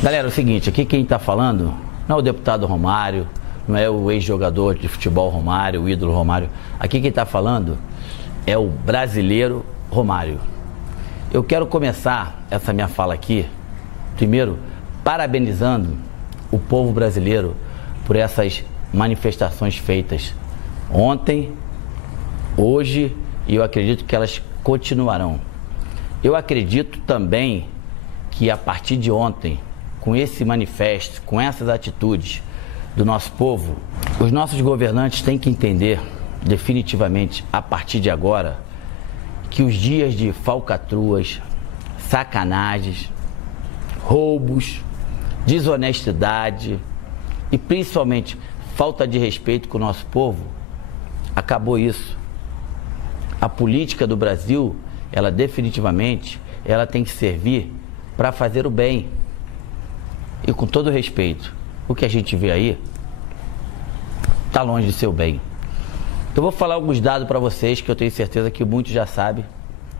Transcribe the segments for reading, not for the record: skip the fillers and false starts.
Galera, é o seguinte, aqui quem está falando não é o deputado Romário, não é o ex-jogador de futebol Romário, o ídolo Romário. Aqui quem está falando é o brasileiro Romário. Eu quero começar essa minha fala aqui, primeiro, parabenizando o povo brasileiro por essas manifestações feitas ontem, hoje, e eu acredito que elas continuarão. Eu acredito também que a partir de ontem, com esse manifesto, com essas atitudes do nosso povo, os nossos governantes têm que entender definitivamente, a partir de agora, que os dias de falcatruas, sacanagens, roubos, desonestidade e principalmente falta de respeito com o nosso povo, acabou isso. A política do Brasil, ela definitivamente, ela tem que servir para fazer o bem. E com todo respeito, o que a gente vê aí está longe de ser o bem. Eu vou falar alguns dados para vocês que eu tenho certeza que muitos já sabem,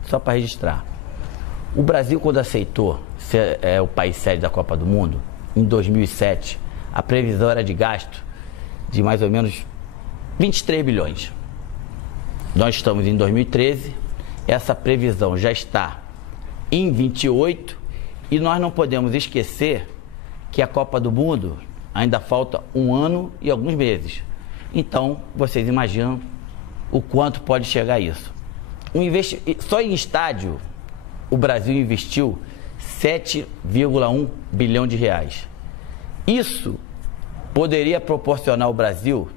só para registrar. O Brasil, quando aceitou ser o país sede da Copa do Mundo, em 2007, a previsão era de gasto de mais ou menos 23 bilhões. Nós estamos em 2013, essa previsão já está em 28 e nós não podemos esquecer que a Copa do Mundo ainda falta 1 ano e alguns meses. Então, vocês imaginam o quanto pode chegar a isso. Só em estádio, o Brasil investiu 7,1 bilhão de reais. Isso poderia proporcionar ao Brasil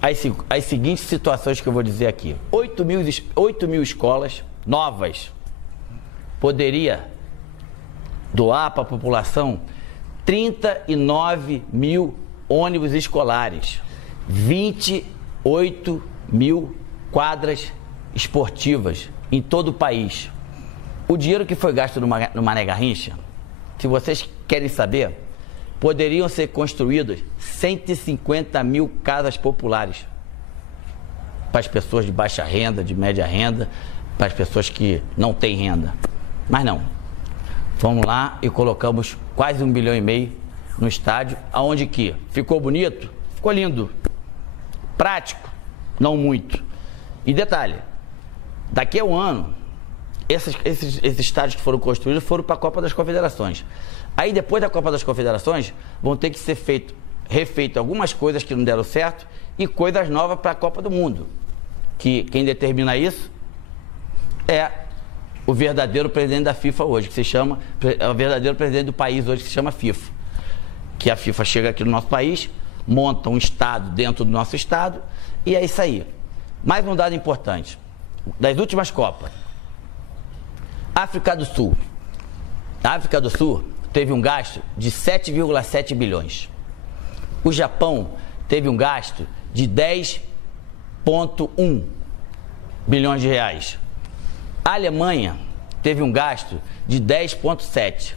as seguintes situações que eu vou dizer aqui. 8 mil escolas novas. Poderia doar para a população 39 mil ônibus escolares, 28 mil quadras esportivas em todo o país. O dinheiro que foi gasto no Mané Garrincha, se vocês querem saber, poderiam ser construídas 150 mil casas populares para as pessoas de baixa renda, de média renda, para as pessoas que não têm renda. Mas não. Fomos lá e colocamos quase 1,5 bilhão no estádio, aonde que ficou bonito, ficou lindo, prático, não muito. E detalhe, daqui a um ano, esses estádios que foram construídos foram para a Copa das Confederações. Aí depois da Copa das Confederações, vão ter que ser refeito algumas coisas que não deram certo e coisas novas para a Copa do Mundo. Que quem determina isso é o verdadeiro presidente da FIFA hoje, que se chama, é o verdadeiro presidente do país hoje, que se chama FIFA. Que a FIFA chega aqui no nosso país, monta um estado dentro do nosso estado e é isso aí. Mais um dado importante, das últimas Copas. África do Sul. A África do Sul teve um gasto de 7,7 bilhões. O Japão teve um gasto de 10,1 bilhões de reais. A Alemanha teve um gasto de 10,7.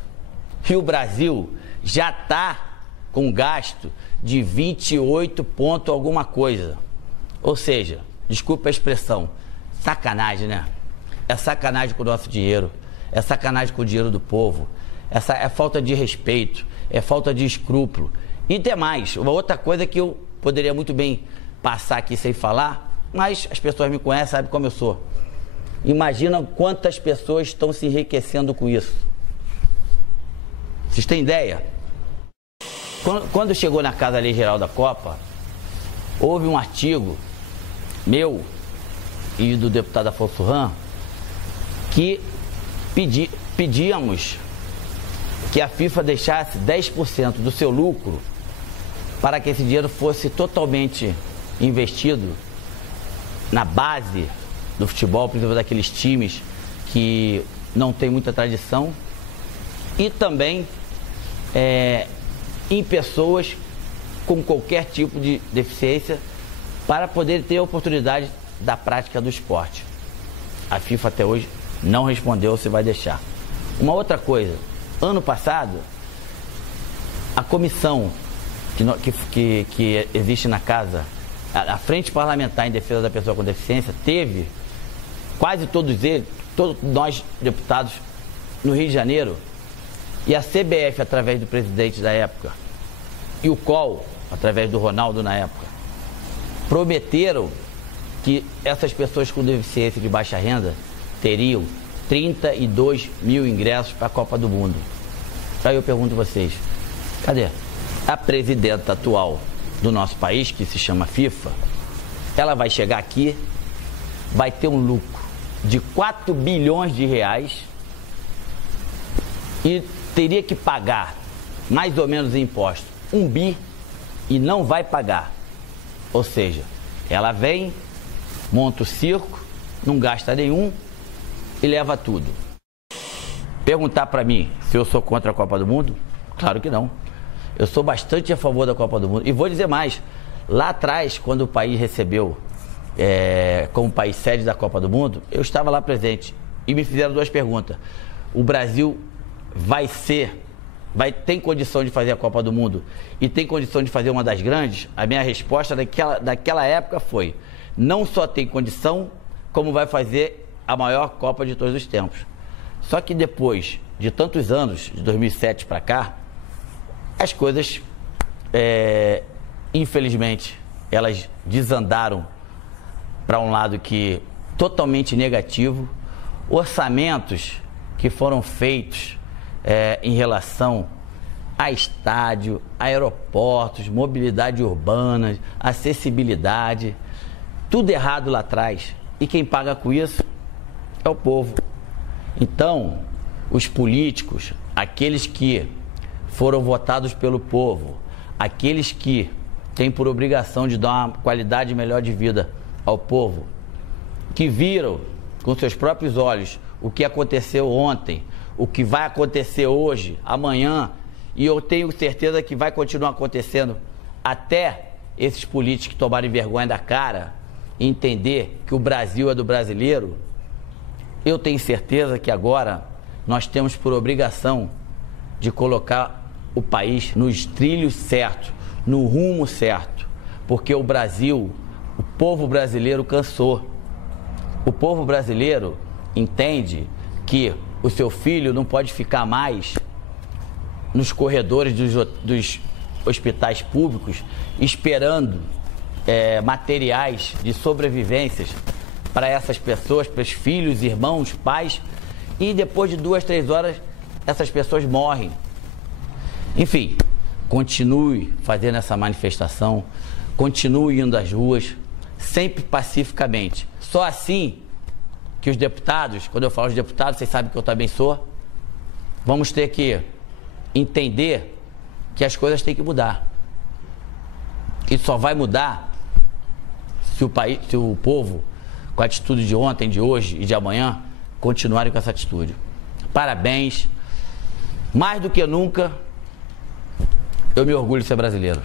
E o Brasil já está com gasto de 28 ponto alguma coisa. Ou seja, desculpa a expressão, sacanagem, né? É sacanagem com o nosso dinheiro, é sacanagem com o dinheiro do povo, essa é falta de respeito, é falta de escrúpulo. E demais, uma outra coisa que eu poderia muito bem passar aqui sem falar, mas as pessoas me conhecem, sabem como eu sou. Imagina quantas pessoas estão se enriquecendo com isso. Vocês têm ideia? Quando chegou na Casa Lei Geral da Copa, houve um artigo meu e do deputado Afonso Ram que pedíamos que a FIFA deixasse 10% do seu lucro para que esse dinheiro fosse totalmente investido na base do futebol, principalmente daqueles times que não tem muita tradição, e também em pessoas com qualquer tipo de deficiência para poder ter a oportunidade da prática do esporte. A FIFA até hoje não respondeu se vai deixar. Uma outra coisa, ano passado, a comissão que existe na casa, a Frente Parlamentar em Defesa da Pessoa com Deficiência, teve quase todos nós deputados no Rio de Janeiro, E a CBF, através do presidente da época, e o COL, através do Ronaldo na época, prometeram que essas pessoas com deficiência de baixa renda teriam 32 mil ingressos para a Copa do Mundo. Aí eu pergunto a vocês, cadê? A presidenta atual do nosso país, que se chama FIFA, ela vai chegar aqui, vai ter um lucro de 4 bilhões de reais e teria que pagar mais ou menos em impostos 1 bi e não vai pagar. Ou seja, ela vem, monta o circo, não gasta nenhum e leva tudo. Perguntar para mim se eu sou contra a Copa do Mundo? Claro que não. Eu sou bastante a favor da Copa do Mundo. E vou dizer mais, lá atrás, quando o país recebeu como país sede da Copa do Mundo, eu estava lá presente e me fizeram 2 perguntas. O Brasil tem condição de fazer a Copa do Mundo e tem condição de fazer uma das grandes? A minha resposta daquela época foi: não só tem condição, como vai fazer a maior Copa de todos os tempos. Só que depois de tantos anos, de 2007 para cá, as coisas, infelizmente, elas desandaram para um lado que totalmente negativo. Orçamentos que foram feitos em relação a estádio, aeroportos, mobilidade urbana, acessibilidade, tudo errado lá atrás. E quem paga com isso é o povo. Então, os políticos, aqueles que foram votados pelo povo, aqueles que têm por obrigação de dar uma qualidade melhor de vida ao povo, que viram com seus próprios olhos o que aconteceu ontem, o que vai acontecer hoje, amanhã, e eu tenho certeza que vai continuar acontecendo até esses políticos tomarem vergonha da cara e entender que o Brasil é do brasileiro. Eu tenho certeza que agora nós temos por obrigação de colocar o país nos trilhos certos, no rumo certo, porque o Brasil, o povo brasileiro cansou. O povo brasileiro entende que o seu filho não pode ficar mais nos corredores dos hospitais públicos esperando materiais de sobrevivências para essas pessoas, para os filhos, irmãos, pais, e depois de 2, 3 horas essas pessoas morrem. Enfim, continue fazendo essa manifestação, continue indo às ruas, sempre pacificamente. Só assim que os deputados, quando eu falo de deputados, vocês sabem que eu também sou, vamos ter que entender que as coisas têm que mudar. E só vai mudar se o povo, com a atitude de ontem, de hoje e de amanhã, continuarem com essa atitude. Parabéns. Mais do que nunca, eu me orgulho de ser brasileiro.